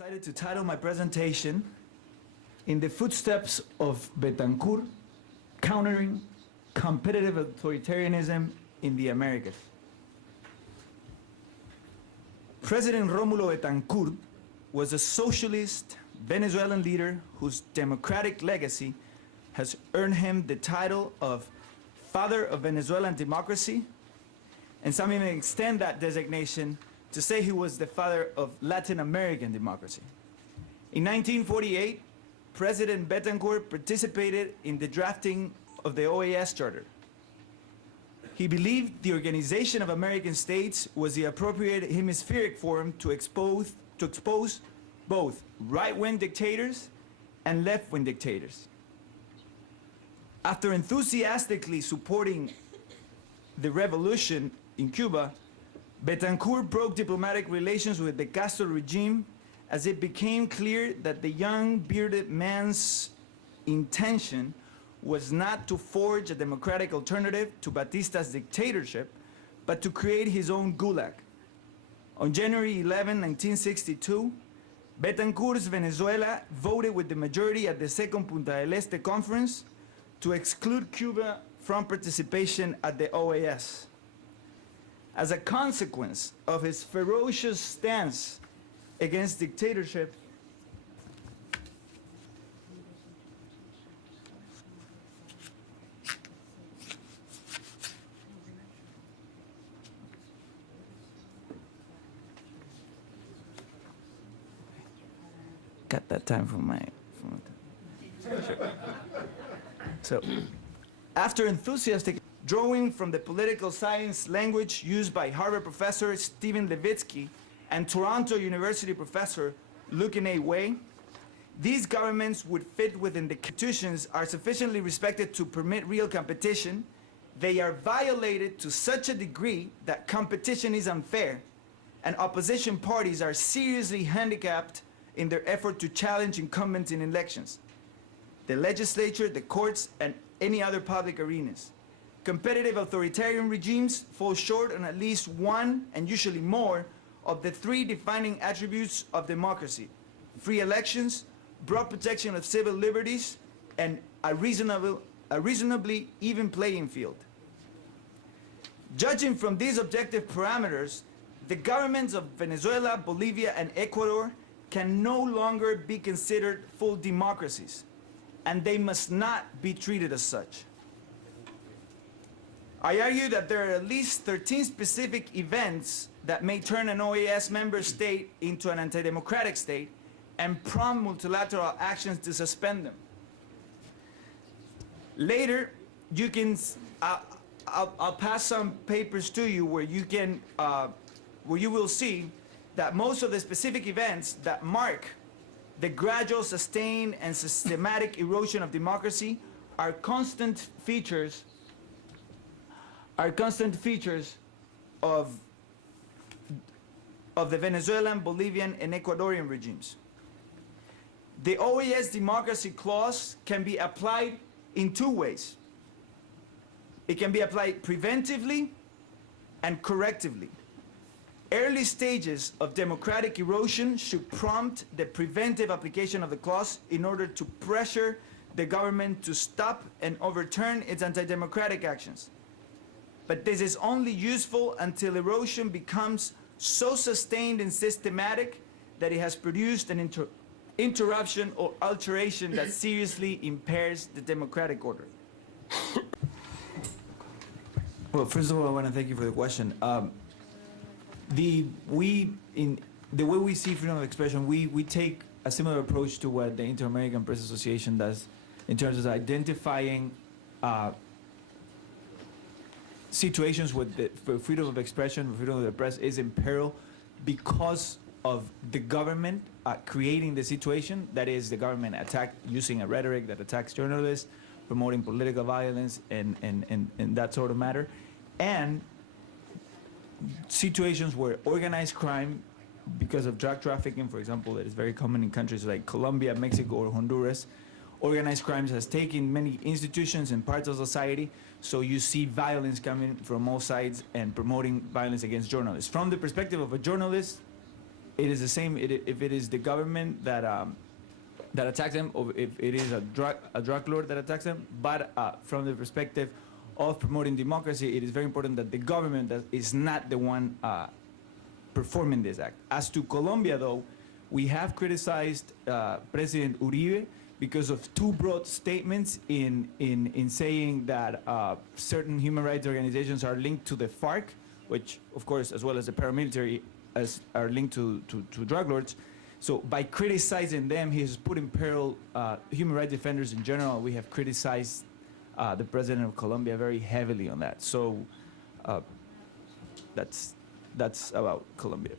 decided to title my presentation "In the Footsteps of Betancourt, Countering Competitive Authoritarianism in the Americas." President Rómulo Betancourt was a socialist Venezuelan leader whose democratic legacy has earned him the title of Father of Venezuelan Democracy, and some even extend that designation to say he was the father of Latin American democracy. In 1948, President Betancourt participated in the drafting of the OAS Charter. He believed the Organization of American States was the appropriate hemispheric forum to expose both right-wing dictators and left-wing dictators. After enthusiastically supporting the revolution in Cuba, Betancourt broke diplomatic relations with the Castro regime as it became clear that the young bearded man's intention was not to forge a democratic alternative to Batista's dictatorship, but to create his own gulag. On January 11, 1962, Betancourt's Venezuela voted with the majority at the Second Punta del Este Conference to exclude Cuba from participation at the OAS. As a consequence of his ferocious stance against dictatorship, got that time for my So, after enthusiastic drawing from the political science language used by Harvard professor Stephen Levitsky and Toronto University professor Lucan A. Way, these governments would fit within the constitutions, are sufficiently respected to permit real competition. They are violated to such a degree that competition is unfair, and opposition parties are seriously handicapped in their effort to challenge incumbents in elections, the legislature, the courts, and any other public arenas. Competitive authoritarian regimes fall short on at least one, and usually more, of the three defining attributes of democracy: free elections, broad protection of civil liberties, and a reasonably even playing field. Judging from these objective parameters, the governments of Venezuela, Bolivia, and Ecuador can no longer be considered full democracies, and they must not be treated as such. I argue that there are at least 13 specific events that may turn an OAS member state into an anti-democratic state and prompt multilateral actions to suspend them. Later, you can, I'll pass some papers to you where you can, where you will see that most of the specific events that mark the gradual, sustained, and systematic erosion of democracy are constant features of the Venezuelan, Bolivian, and Ecuadorian regimes. The OAS democracy clause can be applied in two ways. It can be applied preventively and correctively. Early stages of democratic erosion should prompt the preventive application of the clause in order to pressure the government to stop and overturn its anti-democratic actions. But this is only useful until erosion becomes so sustained and systematic that it has produced an interruption or alteration that seriously impairs the democratic order. Well, first of all, I want to thank you for the question. The way we see freedom of expression, we take a similar approach to what the Inter-American Press Association does in terms of identifying situations where the freedom of expression, freedom of the press is in peril because of the government creating the situation. That is, the government using a rhetoric that attacks journalists, promoting political violence, and that sort of matter. And situations where organized crime, because of drug trafficking, for example, that is very common in countries like Colombia, Mexico, or Honduras, organized crime has taken many institutions and parts of society, so you see violence coming from all sides and promoting violence against journalists. From the perspective of a journalist, it is the same if it is the government that that attacks them, or if it is a drug lord that attacks them. But from the perspective of promoting democracy, it is very important that the government that is not the one performing this act. As to Colombia, though, we have criticized President Uribe because of two broad statements in saying that certain human rights organizations are linked to the FARC, which, of course, as well as the paramilitary, are linked to drug lords. So by criticizing them, he has put in peril human rights defenders in general. We have criticized the president of Colombia very heavily on that. So that's about Colombia.